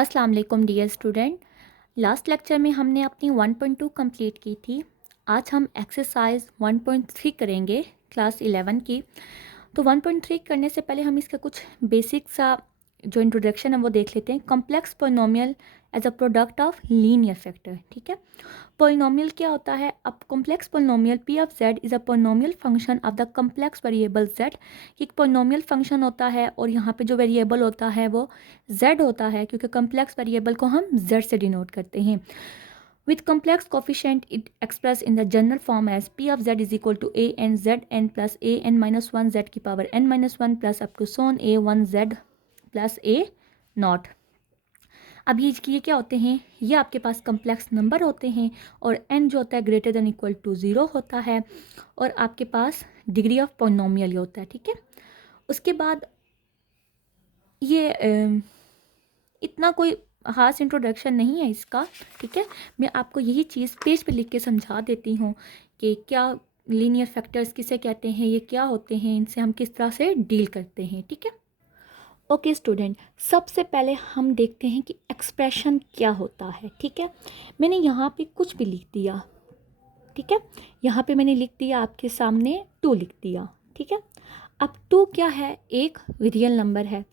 अस्सलाम वालेकुम dear student. Last lecture में हमने अपनी 1.2 कंप्लीट की थी। आज हम एक्सरसाइज 1.3 करेंगे क्लास 11 की। तो 1.3 करने से पहले हम इसका कुछ बेसिक सा जो इंट्रोडक्शन है वो देख लेते हैं। Complex polynomial as a product of linear factor. ठीक है, पोलिनोमियल क्या होता है? अब complex polynomial P of Z is a polynomial function of the complex variable Z. एक पोलिनोमियल फंक्शन होता है और यहाँ पे जो वेरिएबल होता है वो जेड होता है, क्योंकि कॉम्प्लेक्स वेरिएबल को हम जेड से डिनोट करते हैं। With complex coefficient, it expressed in the general form as p of z is equal to a n z n plus a n minus 1 z की power n minus 1 plus up to so on a 1 z plus a not. अब ये क्या होते हैं? ये आपके पास complex number होते हैं और n जो होता है ग्रेटर देन इक्वल टू 0 होता है और आपके पास डिग्री ऑफ पोलिनोमियल होता है। ठीक है, उसके बाद ये इतना कोई खास इंट्रोडक्शन नहीं है इसका। ठीक है, मैं आपको यही चीज़ पेज पे लिख के समझा देती हूँ कि क्या लीनियर फैक्टर्स किसे कहते हैं, ये क्या होते हैं, इनसे हम किस तरह से डील करते हैं। ठीक है, ओके स्टूडेंट, सबसे पहले हम देखते हैं कि एक्सप्रेशन क्या होता है। ठीक है, मैंने यहाँ पे कुछ भी लिख दिया। ठीक है, यहाँ पे मैंने लिख दिया आपके सामने 2 लिख दिया। ठीक है, अब 2 क्या है? एक रियल नंबर है,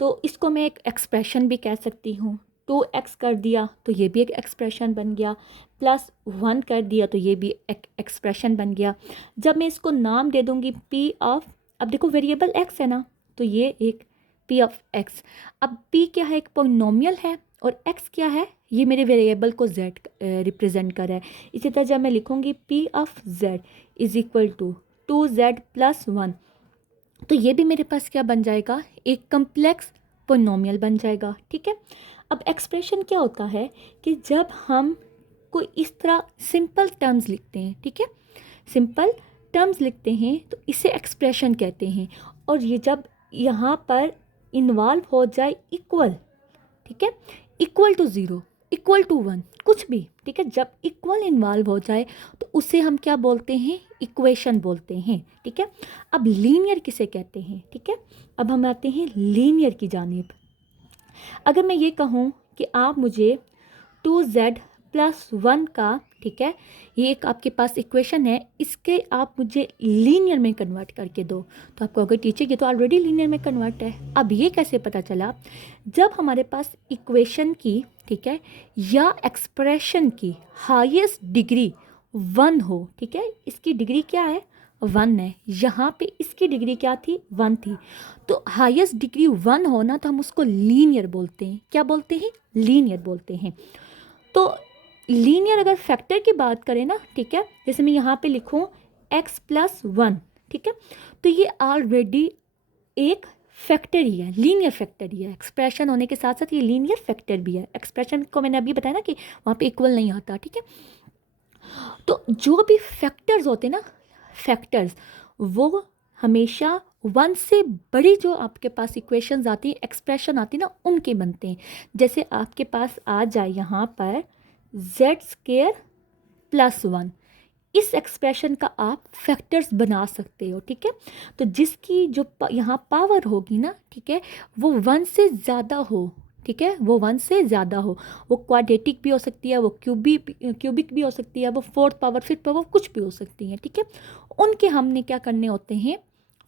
तो इसको मैं एक एक्सप्रेशन भी कह सकती हूँ। 2x कर दिया तो ये भी एक एक्सप्रेशन बन गया, +1 कर दिया तो ये भी एक एक्सप्रेशन बन गया। जब मैं इसको नाम दे दूँगी p ऑफ, अब देखो वेरिएबल x है ना, तो ये एक p ऑफ x। अब p क्या है? एक पोलिनोमियल है और x क्या है? ये मेरे वेरिएबल को z रिप्रेजेंट कर रहा है। इसी तरह जब मैं लिखूँगी p of z is equal to 2z + 1, तो ये भी मेरे पास क्या बन जाएगा? एक कम्प्लेक्स पोलिनोमियल बन जाएगा। ठीक है, अब एक्सप्रेशन क्या होता है कि जब हम कोई इस तरह सिंपल टर्म्स लिखते हैं, ठीक है, सिंपल टर्म्स लिखते हैं तो इसे एक्सप्रेशन कहते हैं। और ये जब यहाँ पर इन्वॉल्व हो जाए इक्वल, ठीक है, इक्वल टू 0, इक्वल टू 1, कुछ भी, ठीक है, जब इक्वल इन्वॉल्व हो जाए तो उसे हम क्या बोलते हैं? इक्वेशन बोलते हैं। ठीक है, अब लीनियर किसे कहते हैं? ठीक है, अब हम आते हैं लीनियर की जानिब। अगर मैं ये कहूँ कि आप मुझे 2z + 1 का, ठीक है, ये एक आपके पास इक्वेशन है, इसके आप मुझे लीनियर में कन्वर्ट करके दो, तो आपको अगर टीचर ये तो ऑलरेडी लीनियर में कन्वर्ट है। अब ये कैसे पता चला? जब हमारे पास इक्वेशन की, ठीक है, या एक्सप्रेशन की हाईएस्ट डिग्री 1 हो, ठीक है, इसकी डिग्री क्या है? 1 है। यहाँ पे इसकी डिग्री क्या थी? 1 थी। तो हाईएस्ट डिग्री 1 हो ना, तो हम उसको लीनियर बोलते हैं। क्या बोलते हैं? लीनियर बोलते हैं। तो लीनियर अगर फैक्टर की बात करें ना, ठीक है, जैसे मैं यहाँ पे लिखूँ x + 1, ठीक है, तो ये ऑलरेडी एक फैक्टर ही है, लीनियर फैक्टर ही है। एक्सप्रेशन होने के साथ साथ ये लीनियर फैक्टर भी है। एक्सप्रेशन को मैंने अभी बताया ना कि वहाँ पे इक्वल नहीं आता। ठीक है, तो जो भी फैक्टर्स होते हैं ना, फैक्टर्स, वो हमेशा 1 से बड़ी जो आपके पास इक्वेशंस आती हैं, एक्सप्रेशन आती है ना, उनके बनते हैं। जैसे आपके पास आ जाए यहाँ पर z² + 1, इस एक्सप्रेशन का आप फैक्टर्स बना सकते हो। ठीक है, तो जिसकी जो यहाँ पावर होगी ना, ठीक है, वो 1 से ज़्यादा हो, ठीक है, वो 1 से ज़्यादा हो, वो क्वाड्रेटिक भी हो सकती है, वो क्यूबिक भी हो सकती है, वो 4th पावर 5th पावर कुछ भी हो सकती है। ठीक है, उनके हमने क्या करने होते हैं?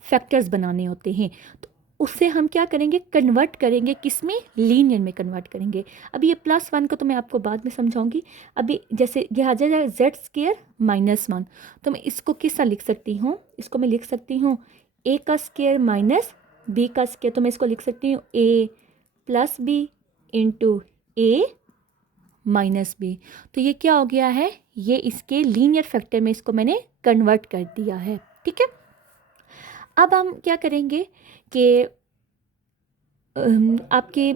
फैक्टर्स बनाने होते हैं। तो उससे हम क्या करेंगे? कन्वर्ट करेंगे, किस में? लीनियर में कन्वर्ट करेंगे। अभी ये +1 को तो मैं आपको बाद में समझाऊंगी। अभी जैसे ये आ जाएगा z² - 1, तो मैं इसको किस तरह लिख सकती हूँ? इसको मैं लिख सकती हूँ a² - b², तो मैं इसको लिख सकती हूँ a + b × a - b। तो ये क्या हो गया है? ये इसके लीनियर फैक्टर में इसको मैंने कन्वर्ट कर दिया है। ठीक है, अब हम क्या करेंगे कि आपके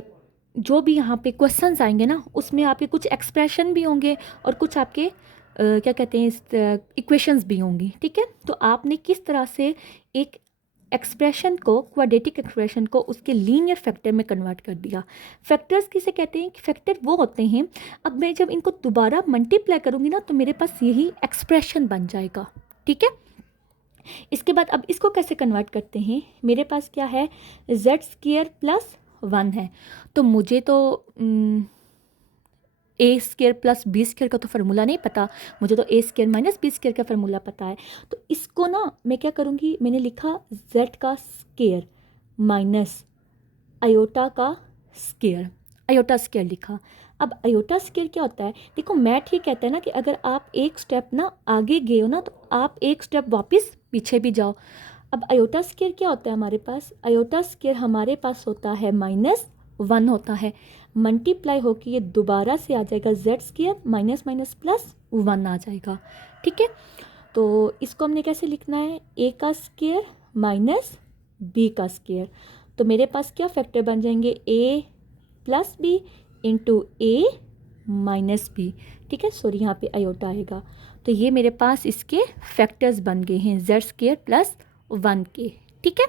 जो भी यहाँ पे क्वेश्चंस आएंगे ना, उसमें आपके कुछ एक्सप्रेशन भी होंगे और कुछ आपके क्या कहते हैं, इक्वेशंस भी होंगी। ठीक है, तो आपने किस तरह से एक एक्सप्रेशन को, क्वाड्रेटिक एक्सप्रेशन को, उसके लीनियर फैक्टर में कन्वर्ट कर दिया। फैक्टर्स किसे कहते हैं? फैक्टर वो होते हैं, अब मैं जब इनको दोबारा मल्टीप्लाई करूँगी ना, तो मेरे पास यही एक्सप्रेशन बन जाएगा। ठीक है, इसके बाद अब इसको कैसे कन्वर्ट करते हैं? मेरे पास क्या है? z² + 1 है। तो मुझे तो ए स्केयर प्लस बी स्केयर का तो फार्मूला नहीं पता, मुझे तो ए स्केयर माइनस बी स्केयर का फार्मूला पता है। तो इसको ना मैं क्या करूँगी, मैंने लिखा जेड का स्केयर माइनस आयोटा का स्केयर, आयोटा स्केयर लिखा। अब आयोटा स्केयर क्या होता है, देखो मैथ ही कहता है ना कि अगर आप एक स्टेप ना आगे गए हो ना तो आप एक स्टेप वापस पीछे भी जाओ। अब आयोटा स्केयर क्या होता है हमारे पास, आयोटा स्केयर हमारे पास होता है -1 होता है, मल्टीप्लाई होकर ये दोबारा से आ जाएगा Z square minus minus plus 1 आ जाएगा। ठीक है, तो इसको हमने कैसे लिखना है, ए का स्केयर माइनस बी का स्केयर। तो मेरे पास क्या फैक्टर बन जाएंगे, ए plus B into A minus B. ठीक है, सॉरी यहाँ पे आयोटा आएगा। तो ये मेरे पास इसके फैक्टर्स बन गए हैं जेड स्केयर प्लस 1 के। ठीक है,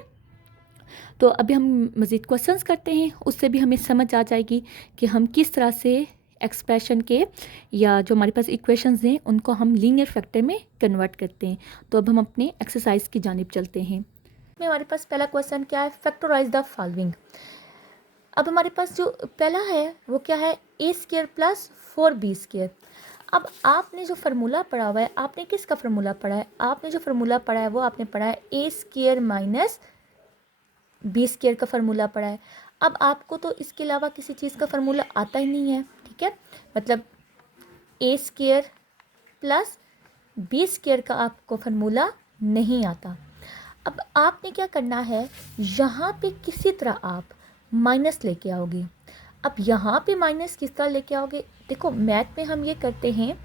तो अभी हम मज़ीद क्वेश्चंस करते हैं, उससे भी हमें समझ आ जाएगी कि हम किस तरह से एक्सप्रेशन के या जो हमारे पास इक्वेशंस हैं उनको हम लीनियर फैक्टर में कन्वर्ट करते हैं। तो अब हम अपने एक्सरसाइज की जानिब चलते हैं। में हमारे पास पहला क्वेश्चन क्या है, फैक्टराइज द फॉलोइंग। अब हमारे पास जो पहला है वो क्या है, ए स्केयर प्लस 4b स्केयर। अब आपने जो फार्मूला पढ़ा हुआ है, आपने किसका फार्मूला पढ़ा है, आपने जो फार्मूला पढ़ा है वो आपने पढ़ा है ए स्केयर माइनस बी स्केयर का फार्मूला पढ़ा है। अब आपको तो इसके अलावा किसी चीज़ का फार्मूला आता ही नहीं है। ठीक है, मतलब ए स्केयर प्लस बी स्केयर का आपको फार्मूला नहीं आता। अब आपने क्या करना है, यहाँ पे किसी तरह आप माइनस लेके आओगे। अब यहाँ पे माइनस किस तरह लेके आओगे, देखो मैथ में हम ये करते हैं,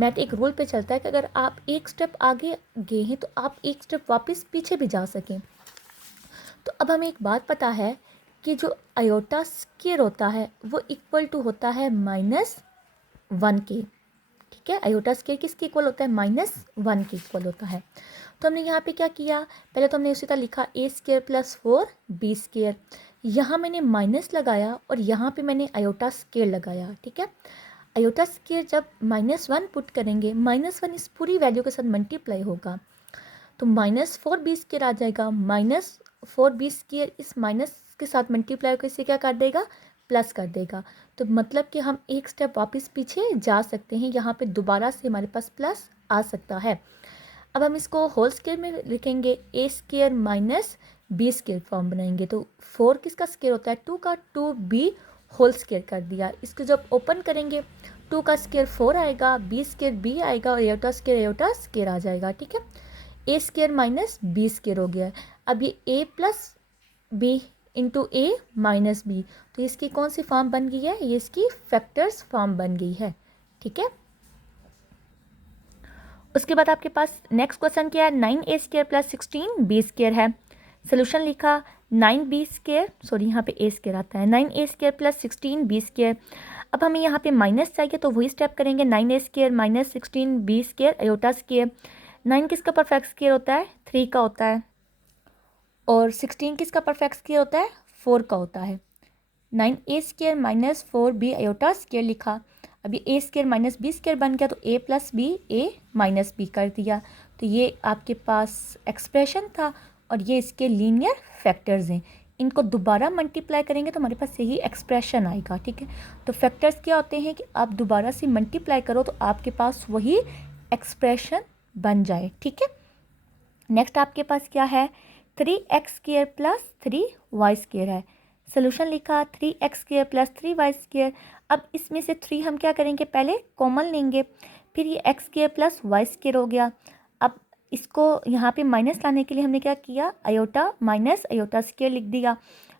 मैथ एक रूल पे चलता है कि अगर आप एक स्टेप आगे गए हैं तो आप एक स्टेप वापस पीछे भी जा सकें। तो अब हमें एक बात पता है कि जो आयोटा स्केयर होता है वो इक्वल टू होता है -1 के। ठीक है, आयोटा स्केयर किसके इक्वल होता है, -1 के इक्वल होता है। तो हमने यहाँ पे क्या किया, पहले तो हमने उसी तरह लिखा ए स्केयर प्लस 4b स्केयर। यहाँ मैंने माइनस लगाया और यहाँ पे मैंने आयोटा स्केयर लगाया। ठीक है, आयोटा स्केयर जब -1 पुट करेंगे, -1 इस पूरी वैल्यू के साथ मल्टीप्लाई होगा तो -4b स्केयर आ जाएगा। -4b स्केयर इस माइनस के साथ मल्टीप्लाई होकर इसे क्या कर देगा, प्लस कर देगा। तो मतलब कि हम एक स्टेप वापस पीछे जा सकते हैं, यहाँ पे दोबारा से हमारे पास प्लस आ सकता है। अब हम इसको होल स्केयर में लिखेंगे, A square minus B square form बनाएंगे। तो 4 किसका स्केयर होता है, 2 का, 2b होल स्केयर कर दिया। इसको जब ओपन करेंगे 2 का स्केयर 4 आएगा, b स्केयर b आएगा और एयोटा स्केयर आ जाएगा। ठीक है, ए स्केयर माइनस बी स्केयर हो गया है। अब ये ए plus B into A minus B, तो इसकी कौन सी फॉर्म बन गई है, ये इसकी फैक्टर्स फॉर्म बन गई है। ठीक है, उसके बाद आपके पास नेक्स्ट क्वेश्चन क्या है, 9a square plus 16b square है। सोल्यूशन लिखा 9b स्केयर, सॉरी यहाँ पे a स्केयर आता है, 9a square plus 16b square. अब हमें यहाँ पे माइनस चाहिए तो वही स्टेप करेंगे, 9a square minus 16b square iota square. 9 किसका परफेक्ट स्केयर होता है, 3 का होता है, और 16 किसका परफेक्ट स्केयर होता है, 4 का होता है। 9a square minus 4b iota square लिखा। अभी ए स्केयर माइनस बी स्केयर बन गया तो ए plus B A minus B कर दिया। तो ये आपके पास एक्सप्रेशन था और ये इसके लीनियर फैक्टर्स हैं। इनको दोबारा मल्टीप्लाई करेंगे तो हमारे पास यही एक्सप्रेशन आएगा। ठीक है, तो फैक्टर्स क्या होते हैं कि आप दोबारा से मल्टीप्लाई करो तो आपके पास वही एक्सप्रेशन बन जाए। ठीक है, नेक्स्ट आपके पास क्या है, 3x square plus 3y square है। सोल्यूशन लिखा 3x square plus 3y square. अब इसमें से 3 हम क्या करेंगे, पहले कॉमन लेंगे, फिर ये x square plus y square हो गया। अब इसको यहाँ पे माइनस लाने के लिए हमने क्या किया, आयोटा माइनस आयोटा स्केयर लिख दिया।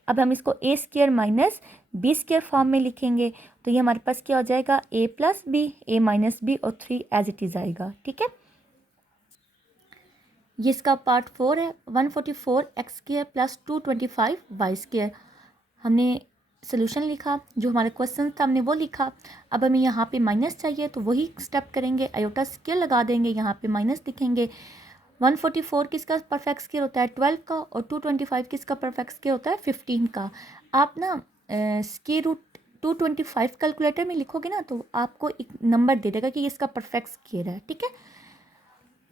अब हम इसको A square minus B square form में लिखेंगे तो ये हमारे पास क्या हो जाएगा, a plus B A minus B और 3 एज इट इज़ आएगा। ठीक है, ये इसका पार्ट 4 है, 144 X square plus 225 Y square. हमने सोल्यूशन लिखा, जो हमारे क्वेश्चन था हमने वो लिखा। अब हमें यहाँ पे माइनस चाहिए तो वही स्टेप करेंगे, आयोटा स्केयर लगा देंगे, यहाँ पे माइनस लिखेंगे। 144 किसका परफेक्ट स्केयर होता है, 12 का, और 225 किसका परफेक्ट स्केयर होता है, 15 का। आप ना स्केयर रूट 225 कैलकुलेटर में लिखोगे ना तो आपको एक नंबर दे देगा कि ये इसका परफेक्ट स्केयर है। ठीक है,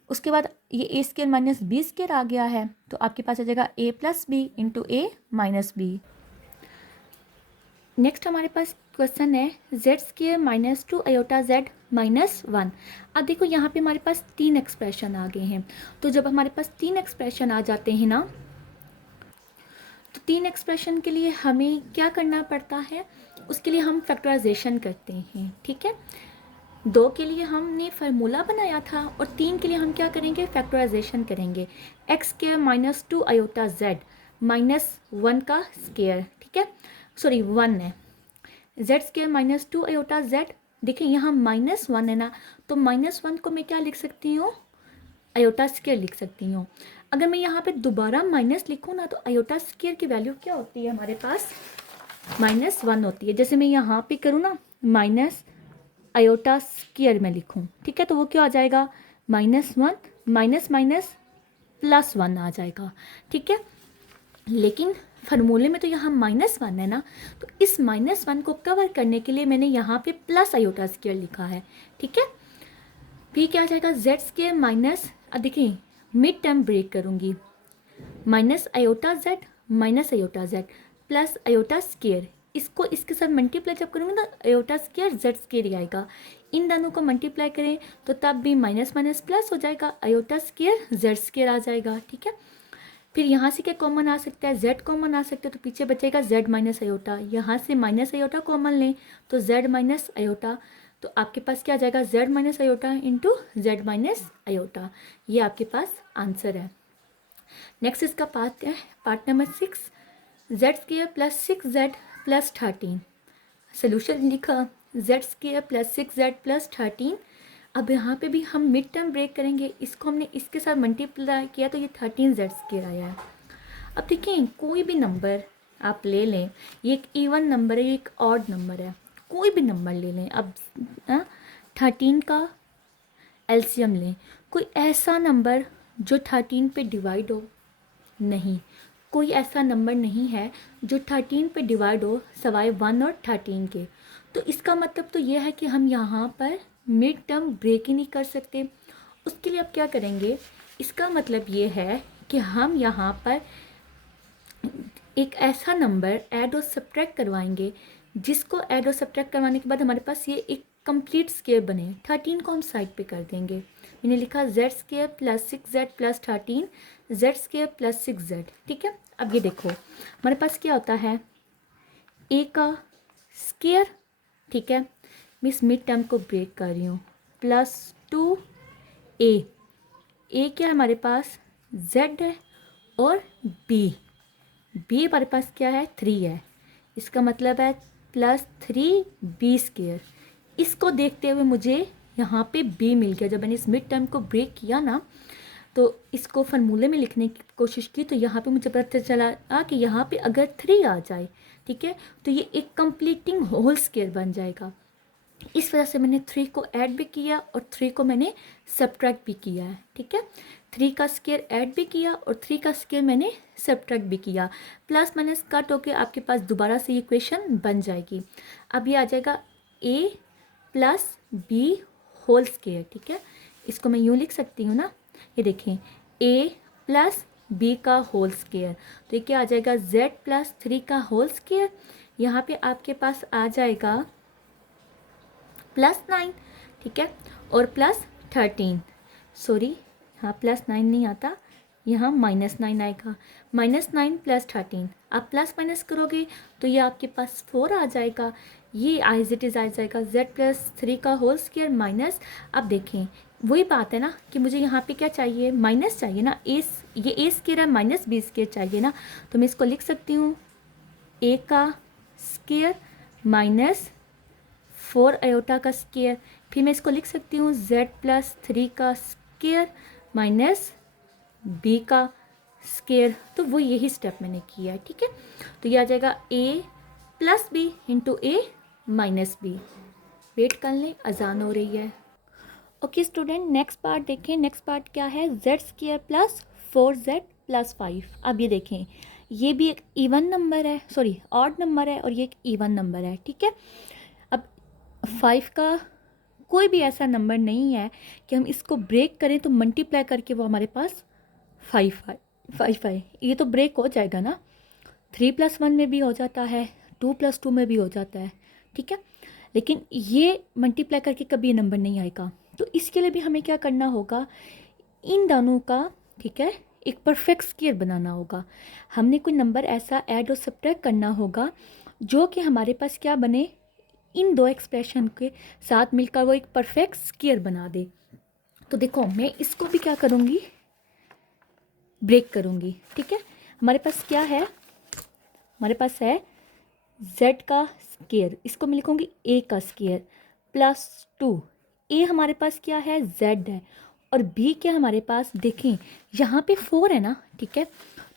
उसके बाद ये ए स्केयर माइनस बी स्केयर आ गया है तो आपके पास आ जाएगा A plus B into A minus B. Next हमारे पास क्वेश्चन है Z square minus 2 iota Z minus 1। अब देखो यहाँ पे हमारे पास 3 एक्सप्रेशन आ गए हैं। तो जब हमारे पास 3 एक्सप्रेशन आ जाते हैं ना, तो 3 एक्सप्रेशन के लिए हमें क्या करना पड़ता है, उसके लिए हम फैक्टराइजेशन करते हैं। ठीक है, 2 के लिए हमने फार्मूला बनाया था और 3 के लिए हम क्या करेंगे, फैक्टराइजेशन करेंगे। X square minus 2 iota Z minus 1 का स्क्वायर, ठीक है, सॉरी 1 है, Z square minus 2 iota Z, देखिए यहाँ -1 है ना, तो -1 को मैं क्या लिख सकती हूँ, आयोटा स्क्वायर लिख सकती हूँ। अगर मैं यहाँ पे दोबारा माइनस लिखूँ ना, तो आयोटा स्क्वायर की वैल्यू क्या होती है हमारे पास, -1 होती है। जैसे मैं यहाँ पे करूँ ना, माइनस आयोटा स्क्वायर में लिखूँ, ठीक है, तो वो क्या आ जाएगा, -1 माइनस माइनस +1 आ जाएगा। ठीक है, लेकिन फार्मूले में तो यहाँ -1 है ना, तो इस -1 को कवर करने के लिए मैंने यहाँ पे प्लस आयोटा स्क्वायर लिखा है। ठीक है, फिर क्या आ जाएगा, जेड स्क्वायर माइनस, देखिए मिड टर्म ब्रेक करूँगी, minus iota Z plus iota square, इसको इसके साथ मल्टीप्लाई जब करूँगी ना, आयोटा स्क्वायर जेड स्क्वायर ही आएगा। इन दोनों को मल्टीप्लाई करें तो तब भी माइनस माइनस प्लस हो जाएगा, आयोटा स्क्वायर जेड स्क्वायर आ जाएगा। ठीक है, फिर यहाँ से क्या कॉमन आ सकता है, जेड कॉमन आ सकता है, तो पीछे बचेगा जेड माइनस आयोटा, यहाँ से माइनस आयोटा कॉमन लें तो जेड माइनस आयोटा, तो आपके पास क्या आ जाएगा, Z minus iota into Z minus iota, ये आपके पास आंसर है। नेक्स्ट इसका पार्ट है, part number 6, Z square plus 6z plus 13। Solution लिखा, Z square plus 6z plus 13। अब यहाँ पे भी हम मिड टर्म ब्रेक करेंगे, इसको हमने इसके साथ मल्टीप्लाई किया तो ये 13z स्क्वायर आया है। अब देखिए कोई भी नंबर आप ले लें, ये एक इवन नंबर है, ये एक ऑड नंबर है, कोई भी नंबर ले लें। अब 13 का एलसीएम लें, कोई ऐसा नंबर जो 13 पे डिवाइड हो, नहीं, कोई ऐसा नंबर नहीं है जो 13 पे डिवाइड हो सवाए 1 और 13 के। तो इसका मतलब तो ये है कि हम यहाँ पर मिड टर्म ब्रेक ही नहीं कर सकते। उसके लिए आप क्या करेंगे, इसका मतलब ये है कि हम यहाँ पर एक ऐसा नंबर ऐड और सब्ट्रैक्ट करवाएंगे, जिसको ऐड और सब्ट्रैक्ट करवाने के बाद हमारे पास ये एक कंप्लीट स्क्वायर बने। 13 को हम साइड पे कर देंगे, मैंने लिखा Z square plus 6z plus 13, Z square plus 6z। ठीक है, अब ये देखो हमारे पास क्या होता है, ए का स्क्वायर, ठीक है, मैं इस मिड टर्म को ब्रेक कर रही हूँ, प्लस 2a, ए क्या है हमारे पास, z है, और b हमारे पास क्या है, 3 है, इसका मतलब है प्लस 3b स्क्वायर। इसको देखते हुए मुझे यहाँ पे b मिल गया। जब मैंने इस मिड टर्म को ब्रेक किया ना, तो इसको फार्मूले में लिखने की कोशिश की, तो यहाँ पे मुझे पता चला कि यहाँ पे अगर 3 आ जाए, ठीक है, तो ये एक कंप्लीटिंग होल स्क्वायर बन जाएगा। इस वजह से मैंने 3 को ऐड भी किया और 3 को मैंने सब्ट्रैक्ट भी किया है। ठीक है, 3 का स्क्वायर ऐड भी किया और 3 का स्क्वायर मैंने सब्ट्रैक्ट भी किया, प्लस माइनस कट होके आपके पास दोबारा से ये इक्वेशन बन जाएगी। अब ये आ जाएगा a plus B whole square. ठीक है, इसको मैं यूँ लिख सकती हूँ ना, ये देखें a प्लस बी का होल स्क्वायर, तो ये क्या आ जाएगा, z प्लस 3 का होल स्क्वायर, यहाँ पे आपके पास आ जाएगा +9, ठीक है, और प्लस 13, सॉरी हाँ +9 नहीं आता, यहाँ -9 आएगा, -9 प्लस 13, आप प्लस माइनस करोगे तो ये आपके पास 4 आ जाएगा, ये एज इट इज़ आ जाएगा z प्लस 3 का होल स्क्वायर माइनस। अब देखें वही बात है ना कि मुझे यहाँ पे क्या चाहिए, माइनस चाहिए ना, ये a स्क्वायर है माइनस b स्क्वायर चाहिए ना, तो मैं इसको लिख सकती हूँ a का स्क्वायर माइनस 4 आयोटा का स्क्वायर, फिर मैं इसको लिख सकती हूँ z प्लस 3 का स्क्वायर माइनस b का स्क्वायर। तो वो यही स्टेप मैंने किया है। ठीक है, तो ये आ जाएगा a plus B into a minus B. Wait कर लें, अजान हो रही है। ओके स्टूडेंट, नेक्स्ट पार्ट देखें। नेक्स्ट पार्ट क्या है, Z square plus 4z plus 5। अब ये देखें, ये भी एक इवन नंबर है, सॉरी ऑड नंबर है, और ये एक इवन नंबर है। ठीक है, अब 5 का कोई भी ऐसा नंबर नहीं है कि हम इसको ब्रेक करें तो मल्टीप्लाई करके वो हमारे पास 5 आए, ये तो ब्रेक हो जाएगा ना, 3 + 1 में भी हो जाता है, 2+2 में भी हो जाता है, ठीक है, लेकिन ये मल्टीप्लाई करके कभी ये नंबर नहीं आएगा। तो इसके लिए भी हमें क्या करना होगा, इन दोनों का, ठीक है, एक परफेक्ट स्क्वायर बनाना होगा। हमने कोई नंबर ऐसा ऐड और सब्ट्रैक्ट करना होगा जो कि हमारे पास क्या बने, इन दो एक्सप्रेशन के साथ मिलकर वो एक परफेक्ट स्क्वायर बना दे। तो देखो मैं इसको भी क्या करूँगी, ब्रेक करूँगी, ठीक है। हमारे पास क्या है, हमारे पास है z का स्क्वायर, इसको मैं लिखूँगी a का स्क्वायर +2। a हमारे पास क्या है, z है, और b क्या हमारे पास, देखें यहाँ पे 4 है ना, ठीक है।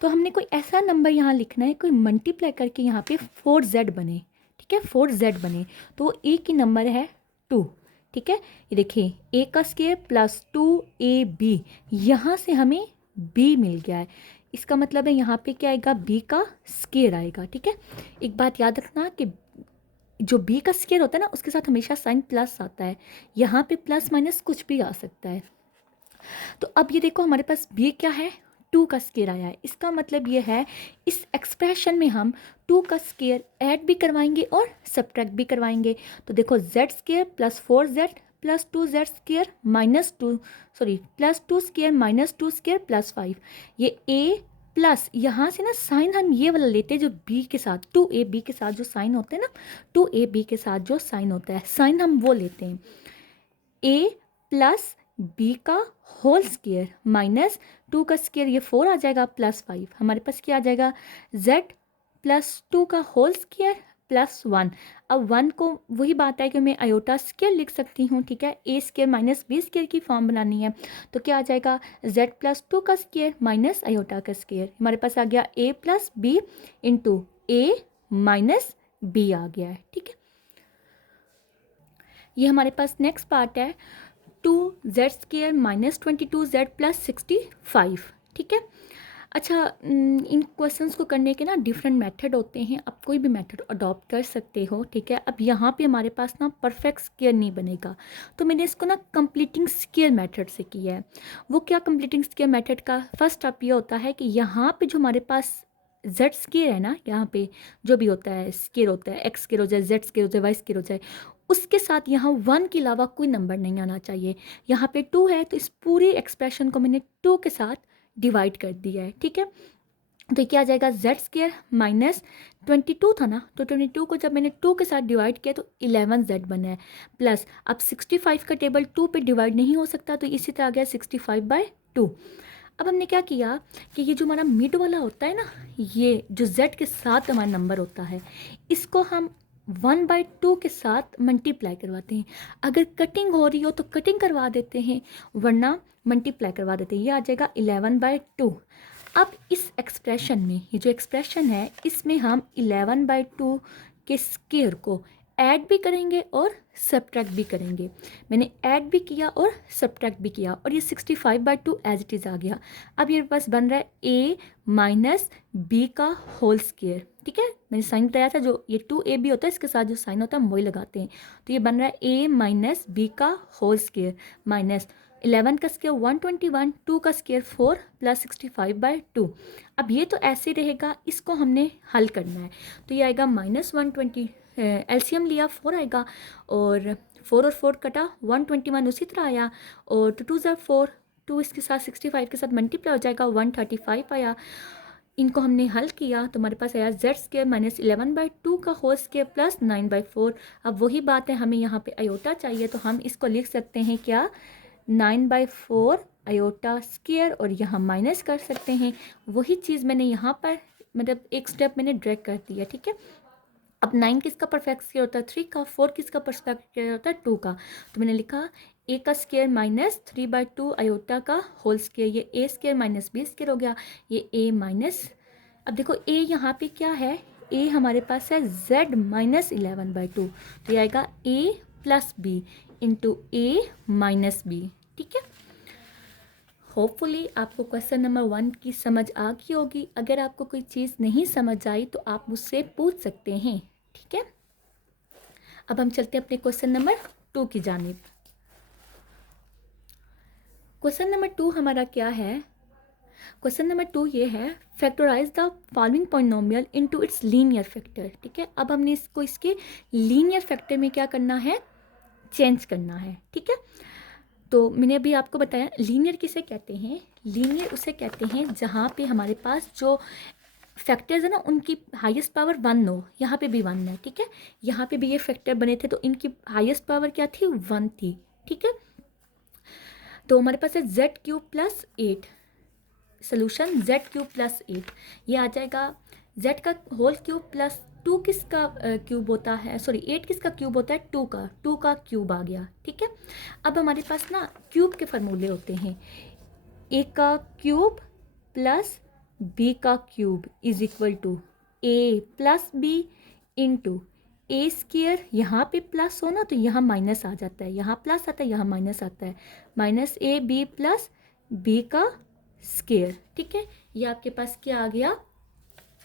तो हमने कोई ऐसा नंबर यहाँ लिखना है, कोई मल्टीप्लाई करके यहाँ पे 4z बने, ठीक है, 4z बने। तो a की नंबर है 2, ठीक है। ये देखिए a का स्क्वायर +2ab, यहाँ से हमें b मिल गया है। इसका मतलब है यहाँ पे क्या आएगा, b का स्क्वायर आएगा, ठीक है। एक बात याद रखना कि जो b का स्क्वायर होता है ना, उसके साथ हमेशा साइन प्लस आता है, यहाँ पे प्लस माइनस कुछ भी आ सकता है। तो अब ये देखो हमारे पास b क्या है, 2 का स्क्वायर आया है। इसका मतलब ये है इस एक्सप्रेशन में हम 2 का स्क्वायर ऐड भी करवाएंगे और सब्ट्रैक्ट भी करवाएंगे। तो देखो z square +4z +2z square +2 square -2 square +5, ये a प्लस यहाँ से ना साइन हम ये वाला लेते हैं जो b के साथ 2ab के साथ जो साइन होते हैं ना, 2ab के साथ जो साइन होता है, साइन हम वो लेते हैं। a प्लस b का होल स्क्वायर -2 का स्क्वायर, ये 4 आ जाएगा, +5 हमारे पास क्या आ जाएगा, z +2 का होल स्क्वायर +1। अब 1 को वही बात है कि मैं आयोटा स्क्वायर लिख सकती हूँ, ठीक है, a स्क्वायर -b स्क्वायर की फॉर्म बनानी है। तो क्या आ जाएगा, z +2 का स्क्वायर माइनस आयोटा का स्क्वायर, हमारे पास आ गया a + b into a - b आ गया है, ठीक है। ये हमारे पास नेक्स्ट पार्ट है 2z स्क्वायर -22z +65, ठीक है। अच्छा, इन क्वेश्चंस को करने के ना डिफरेंट मेथड होते हैं, आप कोई भी मेथड अडॉप्ट कर सकते हो, ठीक है। अब यहाँ पे हमारे पास ना परफेक्ट स्क्वायर नहीं बनेगा, तो मैंने इसको ना कंप्लीटिंग स्क्वायर मेथड से किया है। वो क्या कंप्लीटिंग स्क्वायर मेथड का फर्स्ट स्टेप ये होता है कि यहाँ पे जो हमारे पास z स्क्वायर है ना, यहाँ पे जो भी होता है स्क्वायर होता है, x स्क्वायर हो जाए, z स्क्वायर हो जाए, y स्क्वायर हो जाए, उसके साथ यहाँ 1 के अलावा कोई नंबर नहीं आना चाहिए। यहाँ पे 2 है तो इस पूरी एक्सप्रेशन को मैंने 2 के साथ डिवाइड कर दिया है, ठीक है। तो क्या आ जाएगा, z स्क्वायर -22 था ना, तो 22 को जब मैंने 2 के साथ डिवाइड किया तो 11z बना है, प्लस अब 65 का टेबल 2 पे डिवाइड नहीं हो सकता, तो इसी तरह आ गया 65/2। अब हमने क्या किया कि ये जो हमारा मिड वाला होता है ना, ये जो z के साथ हमारा नंबर होता है, इसको हम 1/2 के साथ मल्टीप्लाई करवाते हैं। अगर कटिंग हो रही हो तो कटिंग करवा देते हैं, वरना मल्टीप्लाई करवा देते हैं। ये आ जाएगा 11/2। अब इस एक्सप्रेशन में, ये जो एक्सप्रेशन है, इसमें हम 11/2 के स्क्वायर को ऐड भी करेंगे और सब्ट्रैक्ट भी करेंगे। मैंने ऐड भी किया और सब्ट्रैक्ट भी किया, और ये 65/2 एज इट इज़ आ गया। अब ये बस बन रहा है a - b का होल स्क्वायर, ठीक है। मैंने साइन बताया था, जो ये 2ab होता है इसके साथ जो साइन होता है हम वही लगाते हैं। तो ये बन रहा है a - b का होल स्क्वायर माइनस 11 का स्क्वायर 121, 2 का स्क्वायर 4 + 65/2। अब ये तो ऐसे रहेगा, इसको हमने हल करना है। तो ये आएगा -120, एलसीएम लिया 4 आएगा, और 4 और 4 कटा 121 उसी तरह आया, और 2 2 ज़ा 4, 2 इसके साथ 65 के साथ मल्टीप्लाई हो जाएगा, 135 आया। इनको हमने हल किया तो हमारे पास आया z स्क्वायर -11/2 का होल स्क्वायर प्लस 9/4। अब वही बात है, हमें यहाँ पे आयोटा चाहिए, तो हम इसको लिख सकते हैं क्या, 9/4 आयोटा स्क्वायर, और यहाँ माइनस कर सकते हैं। वही चीज़ मैंने यहाँ पर मतलब एक स्टेप मैंने ड्रैग कर दिया, ठीक है। अब 9 किसका परफेक्ट स्क्वायर होता है, 3 का, 4 किसका परफेक्ट स्क्वायर होता है, 2 का। तो मैंने लिखा a का स्क्वायर -3/2 आयोटा का होल स्क्वायर, ये a स्क्वायर -b स्क्वायर हो गया, ये a माइनस, अब देखो a यहाँ पे क्या है, a हमारे पास है z -11/2, तो ये आएगा a + b into a - b, ठीक है। होपफुली आपको क्वेश्चन नंबर 1 की समझ आ गई होगी। अगर आपको कोई चीज़ नहीं समझ आई तो आप मुझसे पूछ सकते हैं, ठीक है। अब हम चलते हैं अपने क्वेश्चन नंबर 2 की जानिब। क्वेश्चन नंबर 2 हमारा क्या है, क्वेश्चन नंबर 2 ये है, factorise the following polynomial into its linear factor. ठीक है, अब हमने इसको इसके लीनियर फैक्टर में क्या करना है, चेंज करना है। ठीक है, तो मैंने अभी आपको बताया लीनियर किसे कहते हैं। लीनियर उसे कहते हैं जहाँ पे हमारे पास जो फैक्टर्स है ना उनकी हाईएस्ट पावर 1 हो। यहाँ पे भी 1 है। ठीक है, यहाँ पे भी ये फैक्टर बने थे तो इनकी हाईएस्ट पावर क्या थी, 1 थी। ठीक है, तो हमारे पास है z³ + 8। सोल्यूशन z³ + 8 ये आ जाएगा। z का होल क्यूब प्लस 2 किसका क्यूब होता है, सॉरी 8 किसका क्यूब होता है, 2 का क्यूब आ गया। ठीक है, अब हमारे पास ना क्यूब के फार्मूले होते हैं, a का क्यूब प्लस b का cube is equal to a plus b into A²। यहाँ पे प्लस हो ना तो यहाँ माइनस आ जाता है, यहाँ प्लस आता है यहाँ माइनस आता है, -ab प्लस b का स्केयर। ठीक है, ये आपके पास क्या आ गया,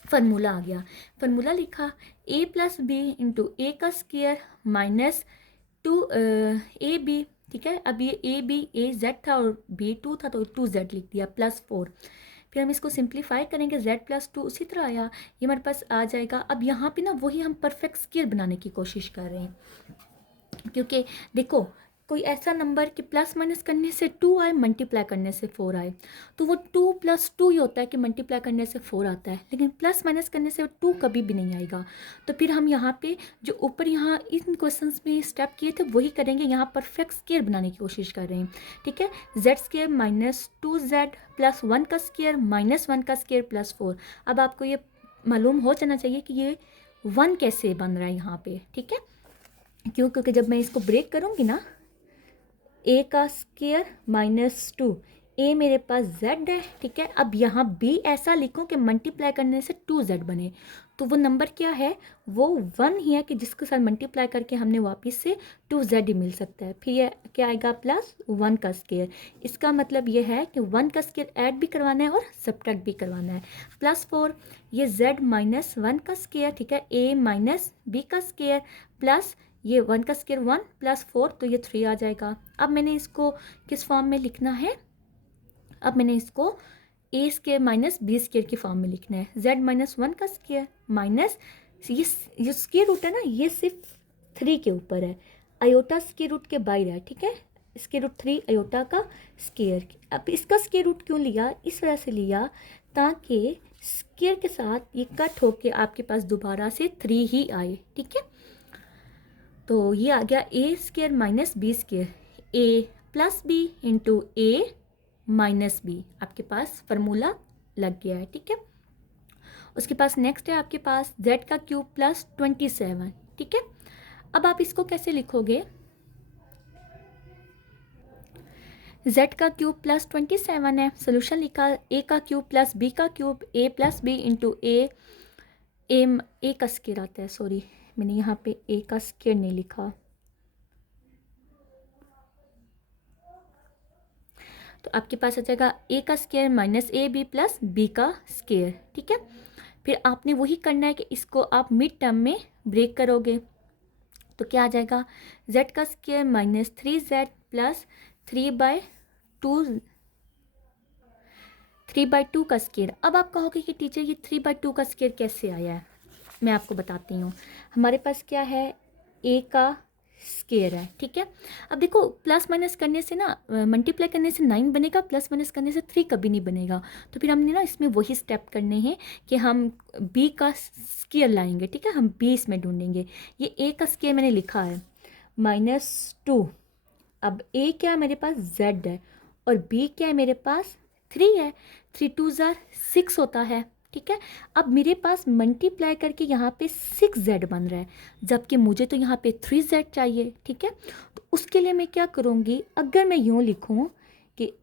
फार्मूला आ गया। फार्मूला लिखा a प्लस बी इंटू ए का स्केयर -2ab। ठीक है, अब ये a z था और b 2 था तो 2z लिख दिया +4। फिर हम इसको सिंप्लीफाई करेंगे, z+2 उसी तरह आया, ये हमारे पास आ जाएगा। अब यहाँ पे ना वही हम परफेक्ट स्केयर बनाने की कोशिश कर रहे हैं, क्योंकि देखो कोई ऐसा नंबर कि प्लस माइनस करने से 2 आए, मल्टीप्लाई करने से 4 आए, तो वो 2 + 2 ही होता है कि मल्टीप्लाई करने से 4 आता है, लेकिन प्लस माइनस करने से 2 कभी भी नहीं आएगा। तो फिर हम यहाँ पे जो ऊपर यहाँ इन क्वेश्चंस में स्टेप किए थे वही करेंगे, यहाँ परफेक्ट स्केयर बनाने की कोशिश कर रहे हैं। ठीक है, z² -2z + 1 का स्केयर -1 का स्केयर +4। अब आपको ये मालूम हो जाना चाहिए कि ये 1 कैसे बन रहा है यहाँ पे। ठीक है, क्यों, क्योंकि जब मैं इसको ब्रेक करूँगी ना, a का स्केयर -2, a मेरे पास z है। ठीक है, अब यहाँ b ऐसा लिखूँ कि मल्टीप्लाई करने से 2z बने, तो वो नंबर क्या है, वो 1 ही है कि जिसके साथ मल्टीप्लाई करके हमने वापस से 2z ही मिल सकता है। फिर ये क्या आएगा, +1 का स्केयर। इसका मतलब ये है कि 1 का स्केयर ऐड भी करवाना है और सब्ट्रैक्ट भी करवाना है। +4 ये z -1 का स्केयर। ठीक है, a माइनस b का स्केयर प्लस ये 1 का स्केयर 1 +4 तो ये 3 आ जाएगा। अब मैंने इसको किस फॉर्म में लिखना है, अब मैंने इसको a² - b² की फॉर्म में लिखना है। z -1 का स्केयर माइनस ये स्केयर रूट है ना, ये सिर्फ 3 के ऊपर है, आयोटा स्केयर रूट के बाहर है। ठीक है, स्केयर रूट 3 आयोटा का स्केयर। अब इसका स्केयर रूट क्यों लिया, इस वजह से लिया ताकि स्केयर के साथ ये कट होके आपके पास दोबारा से 3 ही आए। ठीक है, तो ये आ गया a² - b², a + b into a - b, आपके पास फार्मूला लग गया है। ठीक है, उसके पास नेक्स्ट है आपके पास z³ + 27। ठीक है, अब आप इसको कैसे लिखोगे, z³ + 27 है, सोल्यूशन लिखा a³ + b³ a + b into a का स्केयर आता है, सॉरी मैंने यहाँ पे a का स्केयर नहीं लिखा, तो आपके पास आ जाएगा a का स्केयर -ab + b का स्केयर। ठीक है, फिर आपने वही करना है कि इसको आप मिड टर्म में ब्रेक करोगे, तो क्या आ जाएगा, z का स्केयर -3z + 3/2 का स्केयर। अब आप कहोगे कि टीचर ये 3/2 का स्केयर कैसे आया है, मैं आपको बताती हूँ। हमारे पास क्या है, a का स्केयर है। ठीक है, अब देखो प्लस माइनस करने से ना, मल्टीप्लाई करने से 9 बनेगा, प्लस माइनस करने से 3 कभी नहीं बनेगा। तो फिर हमने ना इसमें वही स्टेप करने हैं कि हम b का स्केयर लाएंगे। ठीक है, हम b इसमें ढूंढेंगे। ये a का स्केयर मैंने लिखा है -2, अब a क्या है मेरे पास, z है, और b क्या है मेरे पास, 3 है, 3 2 6 होता है। ठीक है, अब मेरे पास मल्टीप्लाई करके यहाँ पे 6z बन रहा है, जबकि मुझे तो यहाँ पे 3z चाहिए। ठीक है, तो उसके लिए मैं क्या करूँगी, अगर मैं यूँ लिखूँ कि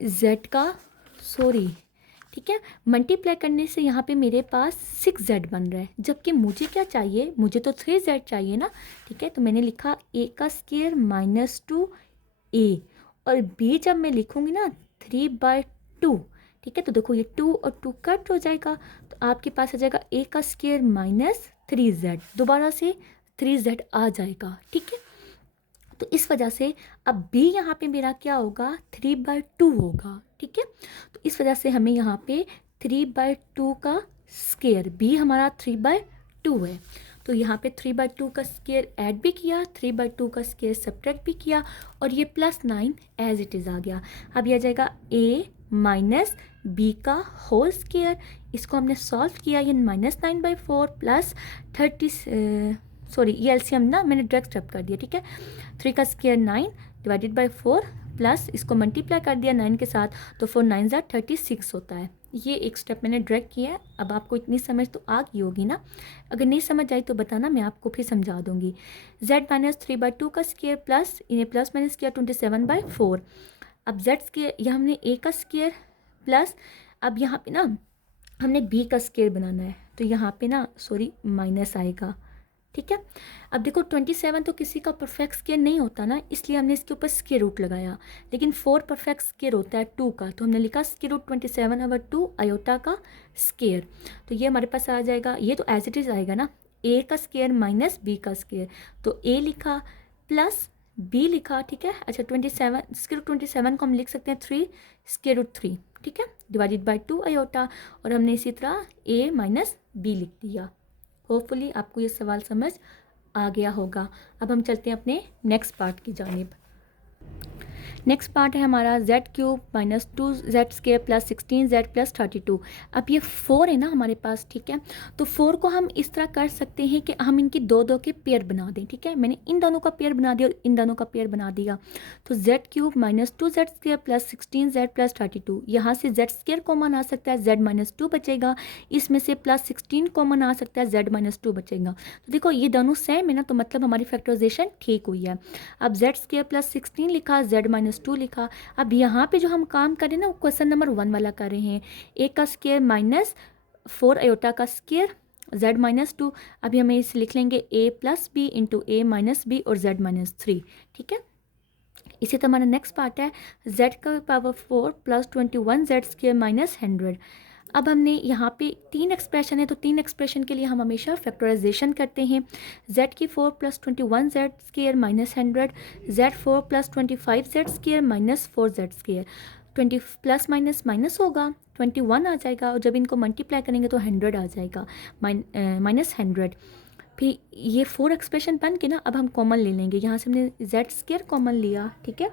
z का, सॉरी ठीक है, मल्टीप्लाई करने से यहाँ पे मेरे पास 6z बन रहा है, जबकि मुझे क्या चाहिए, मुझे तो 3z चाहिए ना। ठीक है, तो मैंने लिखा a का स्केयर -2a, और b जब मैं लिखूँगी ना 3/2। ठीक है, तो देखो ये 2 और 2 कट हो जाएगा, तो आपके पास आ जाएगा a का स्केयर -3z, दोबारा से 3z आ जाएगा। ठीक है, तो इस वजह से अब b यहाँ पे मेरा क्या होगा, 3/2 होगा, ठीक है। तो इस वजह से हमें यहाँ पे 3/2 का स्केयर, b हमारा 3/2 है, तो यहाँ पे 3/2 का स्केयर ऐड भी किया, 3/2 का स्केयर सब्ट्रैक्ट भी किया, और ये +9 एज इट इज़ आ गया। अब ये आ जाएगा a माइनस b का होल स्केयर, इसको हमने सॉल्व किया, ये -9/4 प्लस 30, सॉरी ये एलसीएम ना मैंने डायरेक्ट स्टेप कर दिया, ठीक है। 3 का स्केयर 9 डिवाइडेड बाय 4 प्लस इसको मल्टीप्लाई कर दिया 9 के साथ, तो 4 9 ज़ा 36 होता है। ये एक स्टेप मैंने डायरेक्ट किया है। अब आपको इतनी समझ तो आ गई होगी ना, अगर नहीं समझ आई तो बताना, मैं आपको फिर समझा दूंगी। z माइनस 3/2 का स्केयर प्लस इन्हें प्लस माइनस किया 27/4। अब z स्केयर यह हमने a का स्केयर प्लस, अब यहाँ पे ना हमने b का स्केयर बनाना है, तो यहाँ पे ना सॉरी माइनस आएगा, ठीक है। अब देखो 27 तो किसी का परफेक्ट स्केयर नहीं होता ना, इसलिए हमने इसके ऊपर स्केयर रूट लगाया, लेकिन 4 परफेक्ट स्केयर होता है 2 का, तो हमने लिखा स्केयर रूट 27/2 आयोटा का स्केयर। तो ये हमारे पास आ जाएगा, ये तो एज इट इज़ आएगा ना, a का स्केयर माइनस b का स्केयर, तो a लिखा प्लस b लिखा, ठीक है। अच्छा 27 स्केयर रूट 27 को हम लिख सकते हैं 3 स्केयर रूट 3, ठीक है, डिवाइडेड बाई 2 आयोटा, और हमने इसी तरह a माइनस b लिख दिया। होपफुली आपको ये सवाल समझ आ गया होगा। अब हम चलते हैं अपने नेक्स्ट पार्ट की जानिब। नेक्स्ट पार्ट है हमारा z³ minus 2z square plus 16z plus 32। अब ये 4 है ना हमारे पास, ठीक है, तो 4 को हम इस तरह कर सकते हैं कि हम इनकी दो दो के पेयर बना दें, ठीक है। मैंने इन दोनों का पेयर बना दिया और इन दोनों का पेयर बना दिया, तो z³ minus 2z square plus 16z plus 32, यहाँ से z स्केयर कॉमन आ सकता है, z माइनस 2 बचेगा, इसमें से प्लस 16 कॉमन आ सकता है, z माइनस 2 बचेगा। तो देखो ये दोनों सेम है ना, तो मतलब हमारी फैक्टराइजेशन ठीक हुई है। अब z स्केयर प्लस 16 लिखा, z माइनस 2 लिखा। अब यहाँ पे जो हम काम करें ना, वो क्वेश्चन नंबर 1 वाला कर रहे हैं, a का स्केयर माइनस 4 आयोटा का स्केयर z माइनस 2। अभी हमें इसे लिख लेंगे a plus B into a minus B और z माइनस 3, ठीक है। इसी तरह हमारा नेक्स्ट पार्ट है z का power 4 plus 21 z square minus 100। अब हमने यहाँ पे 3 एक्सप्रेशन है, तो 3 एक्सप्रेशन के लिए हम हमेशा फैक्टराइजेशन करते हैं। z की 4 plus 21 z square minus 100, z4 plus 25 z square minus 4 z square, 20 plus minus minus होगा, 21 आ जाएगा, और जब इनको मल्टीप्लाई करेंगे तो 100 आ जाएगा, माइनस 100। फिर ये 4 एक्सप्रेशन बन के ना, अब हम कॉमन ले लेंगे, यहाँ से हमने z स्केयर कॉमन लिया, ठीक है,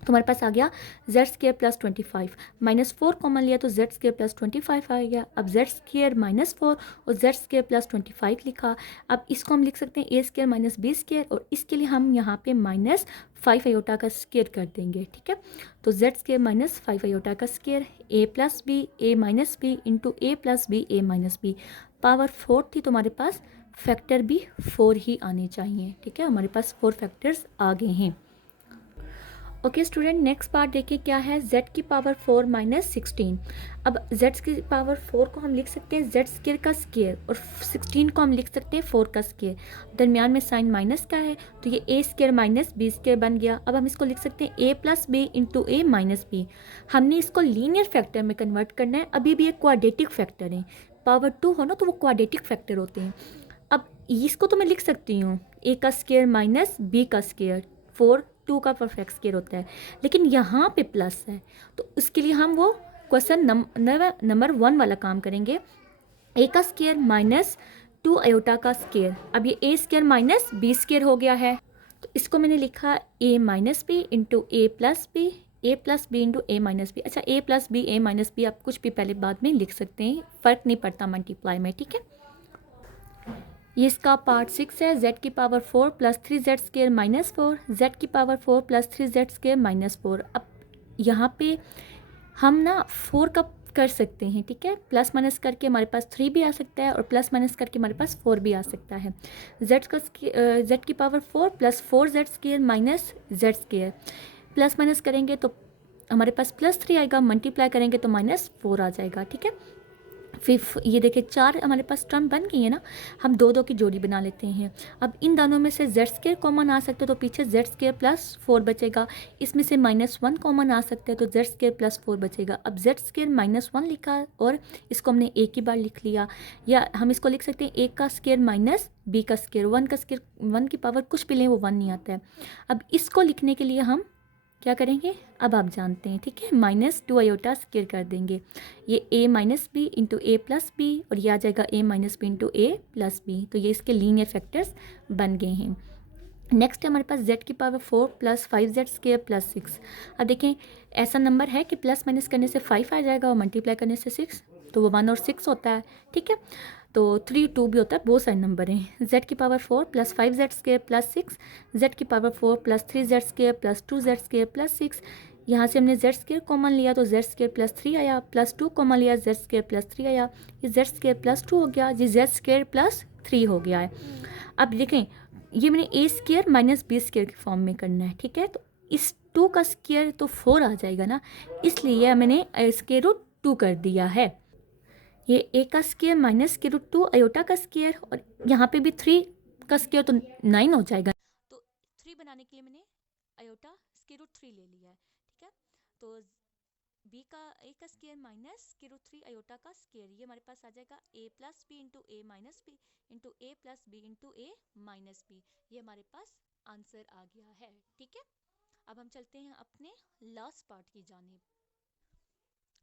तो हमारे पास आ गया z square plus 25, minus 4 common लिया तो z स्केयर प्लस 25 आ गया। अब z स्केयर माइनस 4 और z स्केयर प्लस 25 लिखा। अब इसको हम लिख सकते हैं a square minus b square, और इसके लिए हम यहाँ पे माइनस 5 आयोटा का स्केयर कर देंगे, ठीक है। तो z स्केयर माइनस 5 आयोटा का square, a plus B a minus B into a plus B a minus B, power 4 थी तो हमारे पास फैक्टर भी 4 ही आने चाहिए, ठीक है। हमारे पास 4 फैक्टर्स आ गए हैं। ओके स्टूडेंट, नेक्स्ट पार्ट देखिए क्या है, z की पावर 4 माइनस 16। अब z की पावर 4 को हम लिख सकते हैं z स्केयर का स्केयर, और 16 को हम लिख सकते हैं 4 का स्केयर, दरमियान में साइन माइनस का है, तो ये a square minus b square बन गया। अब हम इसको लिख सकते हैं a plus B into a minus B. हमने इसको लीनियर फैक्टर में कन्वर्ट करना है, अभी भी एक क्वाड्रेटिक फैक्टर है, पावर 2 हो ना तो वो क्वाड्रेटिक फैक्टर होते हैं। अब इसको तो मैं लिख सकती हूँ a का स्केयर माइनस b का स्केयर, 4 2 का परफेक्ट स्केयर होता है, लेकिन यहाँ पे प्लस है, तो उसके लिए हम वो क्वेश्चन नंबर 1 वाला काम करेंगे, a का स्केयर माइनस 2 आयोटा का स्केयर। अब ये a square minus b square हो गया है, तो इसको मैंने लिखा a minus B into a plus B into a minus B. अच्छा a plus B a minus B आप कुछ भी पहले बाद में लिख सकते हैं, फ़र्क नहीं पड़ता मल्टीप्लाई में, ठीक है। ये इसका पार्ट 6 है, z की power 4 plus 3z square minus 4, z की power 4 plus 3z square minus 4। अब यहाँ पे हम ना 4 का कर सकते हैं, ठीक है, प्लस माइनस करके हमारे पास 3 भी आ सकता है, और प्लस माइनस करके हमारे पास 4 भी आ सकता है। z की power 4 plus 4z square minus z square, plus minus करेंगे तो हमारे पास प्लस 3 आएगा, मल्टीप्लाई करेंगे तो माइनस 4 आ जाएगा, ठीक है। फिर ये देखिए 4 हमारे पास टर्म बन गई है ना, हम दो दो की जोड़ी बना लेते हैं। अब इन दोनों में से जेड स्केयर कॉमन आ सकते तो पीछे जेड स्केयर प्लस 4 बचेगा, इसमें से -1 कॉमन आ सकते हैं तो जेड स्केयर प्लस 4 बचेगा। अब जेड स्केयर -1 लिखा और इसको हमने एक ही बार लिख लिया, या हम इसको लिख सकते हैं ए का स्केयर माइनस बी का स्केयर। 1 का स्केयर 1 की पावर कुछ भी लें वो 1 नहीं आता है। अब इसको लिखने के लिए हम क्या करेंगे, अब आप जानते हैं, ठीक है, -2 आयोटा स्केयर कर देंगे। ये a minus B into A plus B और ये आ जाएगा a minus B into A plus B. तो ये इसके लीनियर फैक्टर्स बन गए हैं। नेक्स्ट है हमारे पास z की power 4 plus 5z square plus 6। अब देखें ऐसा नंबर है कि प्लस माइनस करने से 5 आ जाएगा और मल्टीप्लाई करने से 6, तो वो 1 और 6 होता है, ठीक है। तो 3 2 भी होता है, बहुत सारे नंबर हैं। z की power 4 plus 5z square plus 6, z की power 4 plus 3z square plus 2z square plus 6। यहाँ से हमने z स्केयर कॉमन लिया तो z स्केयर प्लस 3 आया, प्लस 2 कॉमन लिया z स्केयर प्लस 3 आया, ये z स्केयर प्लस 2 हो गया, ये z स्केयर प्लस 3 हो गया है। अब देखें ये मैंने ए स्केयर माइनस बी स्केयर के फॉर्म में करना है, ठीक है। तो इस 2 का स्केयर तो 4 आ जाएगा ना, इसलिए मैंने स्केयर रूट 2 कर दिया है। ये ए का square minus square root 2 iota का स्केयर, और यहाँ पे भी 3 का स्केयर तो 9 हो जाएगा। तो 3 बनाने के लिए मैंने अयोटा स्केयर रूट 3 ले लिया है, ठीक है। तो बी का ए का square minus square root 3 iota का स्केयर, ये हमारे पास आ जाएगा A plus B into A minus B into A plus B into A minus B. ये हमारे पास आंसर आ गया है, ठीक है। अब हम चलते हैं अपने लास्ट पार्ट की जानिब।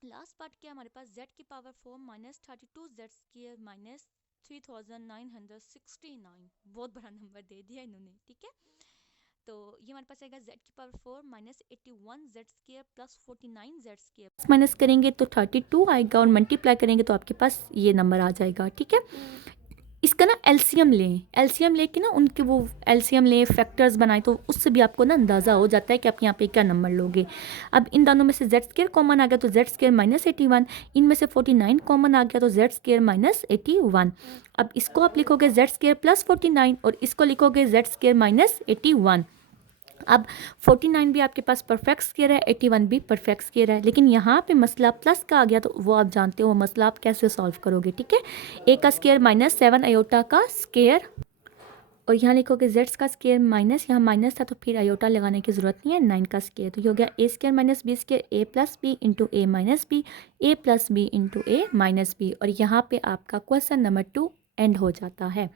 लास्ट पार्ट क्या हमारे पास, z की power 4 minus 32 Z square minus 3969। बहुत बड़ा नंबर दे दिया इन्होंने, ठीक है। तो ये हमारे पास आएगा z की power 4 minus 81 Z square plus 49 Z square. Minus करेंगे तो 32 आएगा और मल्टीप्लाई करेंगे तो आपके पास ये नंबर आ जाएगा, ठीक है। इसका ना एलसीएम लें, एलसीएम लेके ना उनके वो एलसीएम लें, फैक्टर्स बनाए, तो उससे भी आपको ना अंदाज़ा हो जाता है कि आप यहाँ पे क्या नंबर लोगे। अब इन दोनों में से जेड स्केयर कॉमन आ गया तो जेड स्केयर माइनस 81, इनमें से 49 कॉमन आ गया तो जेड स्केयर माइनस 81। अब इसको आप लिखोगे जेड स्केयर प्लस 49 और इसको लिखोगे जेड स्केयर माइनस 81। अब 49 भी आपके पास परफेक्ट स्केयर है, 81 भी परफेक्ट स्केयर है, लेकिन यहाँ पे मसला प्लस का आ गया तो वो आप जानते हो वो मसला आप कैसे सॉल्व करोगे, ठीक है। ए का स्केयर माइनस 7 अयोटा का स्केयर, और यहाँ लिखोगे जेड्स का स्केयर माइनस, यहाँ माइनस था तो फिर अयोटा लगाने की ज़रूरत नहीं है, 9 का स्केयर, तो ये हो गया ए square minus B square A plus B into A minus B, A plus B into A minus B. और यहाँ पे आपका क्वेश्चन नंबर 2 एंड हो जाता है।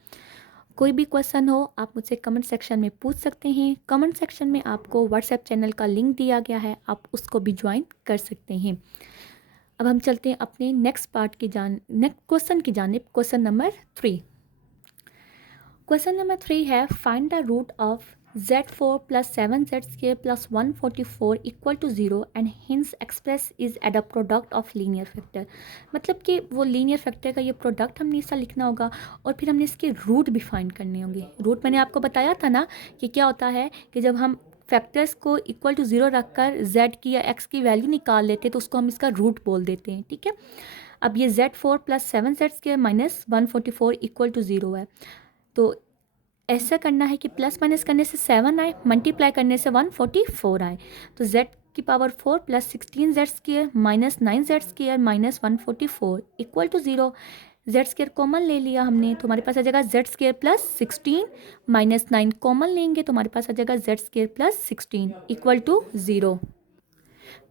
कोई भी क्वेश्चन हो आप मुझसे कमेंट सेक्शन में पूछ सकते हैं। कमेंट सेक्शन में आपको व्हाट्सएप चैनल का लिंक दिया गया है, आप उसको भी ज्वाइन कर सकते हैं। अब हम चलते हैं अपने नेक्स्ट क्वेश्चन की जानिब। Question number 3। क्वेश्चन नंबर 3 है find the root of z4 plus 7z square plus 144 equal to 0 and hence express is at a product of linear factor. मतलब कि वो लीनियर फैक्टर का ये प्रोडक्ट हमने इसका लिखना होगा और फिर हमने इसके रूट भी फाइंड करने होंगे। रूट मैंने आपको बताया था ना कि क्या होता है कि जब हम फैक्टर्स को इक्वल टू 0 रखकर z की या x की वैल्यू निकाल लेते हैं तो उसको हम इसका रूट बोल देते हैं, ठीक है। अब ये z4 plus 7z square minus 144 equal to 0 है, तो ऐसा करना है कि प्लस माइनस करने से 7 आए, मल्टीप्लाई करने से 144 आए। तो z की power 4 plus 16 Z square minus 9 Z square minus 144 equal to 0। Z square common ले लिया हमने तो हमारे पास आ जाएगा Z square plus 16 minus 9 common लेंगे तो हमारे पास आ जाएगा Z square plus 16 equal to 0।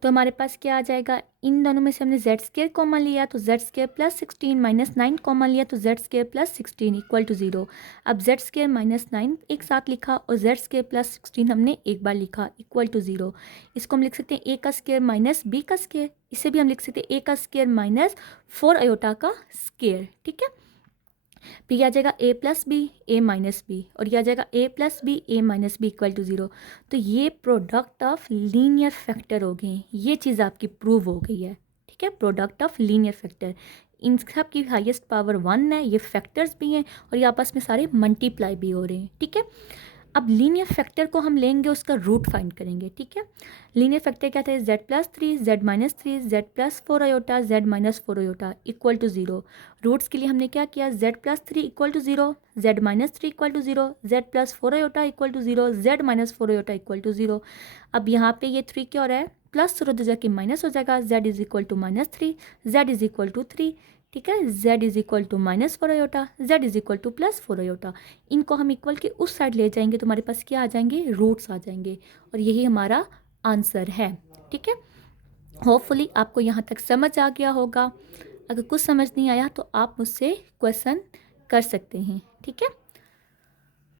तो हमारे पास क्या आ जाएगा, इन दोनों में से हमने जेड स्केयर कॉमन लिया तो Z square plus 16 minus 9 common लिया तो Z square plus 16 equal to 0। अब जेड स्केयर माइनस 9 एक साथ लिखा और जेड स्केयर प्लस 16 हमने एक बार लिखा इक्वल टू 0। इसको हम लिख सकते हैं ए का स्केयर माइनस बी का स्केयर, इसे भी हम लिख सकते हैं ए का स्केयर माइनस 4 अयोटा का स्केयर, ठीक है। फिर यह आ जाएगा A plus B A minus B और यह आ जाएगा A plus B A minus B equal to 0। तो ये प्रोडक्ट ऑफ लीनियर फैक्टर हो गए, ये चीज़ आपकी प्रूव हो गई है, ठीक है। प्रोडक्ट ऑफ लीनियर फैक्टर, इन सब की हाईएस्ट पावर 1 है, ये फैक्टर्स भी हैं और ये आपस में सारे मल्टीप्लाई भी हो रहे हैं, ठीक है। अब लीनियर फैक्टर को हम लेंगे, उसका रूट फाइंड करेंगे, ठीक है। लीनियर फैक्टर क्या था, z plus 3 z minus 3 z plus 4 iota z minus 4 iota equal to 0। Roots के लिए हमने क्या किया, z plus 3 equal to 0, z minus 3 equal to 0, z plus 4 iota equal to 0, z minus 4 iota equal to 0। अब यहाँ पे ये 3 क्या हो रहा है, प्लस 0 तो जाके माइनस हो जाएगा, z is equal to minus 3, z is equal to 3 ठीक है। z is equal to minus 4 iota, z is equal to plus 4 iota. इनको हम इक्वल के उस साइड ले जाएंगे तो हमारे पास क्या आ जाएंगे, रूट्स आ जाएंगे, और यही हमारा आंसर है। ठीक है, होपफुली आपको यहाँ तक समझ आ गया होगा। अगर कुछ समझ नहीं आया तो आप मुझसे क्वेश्चन कर सकते हैं। ठीक है,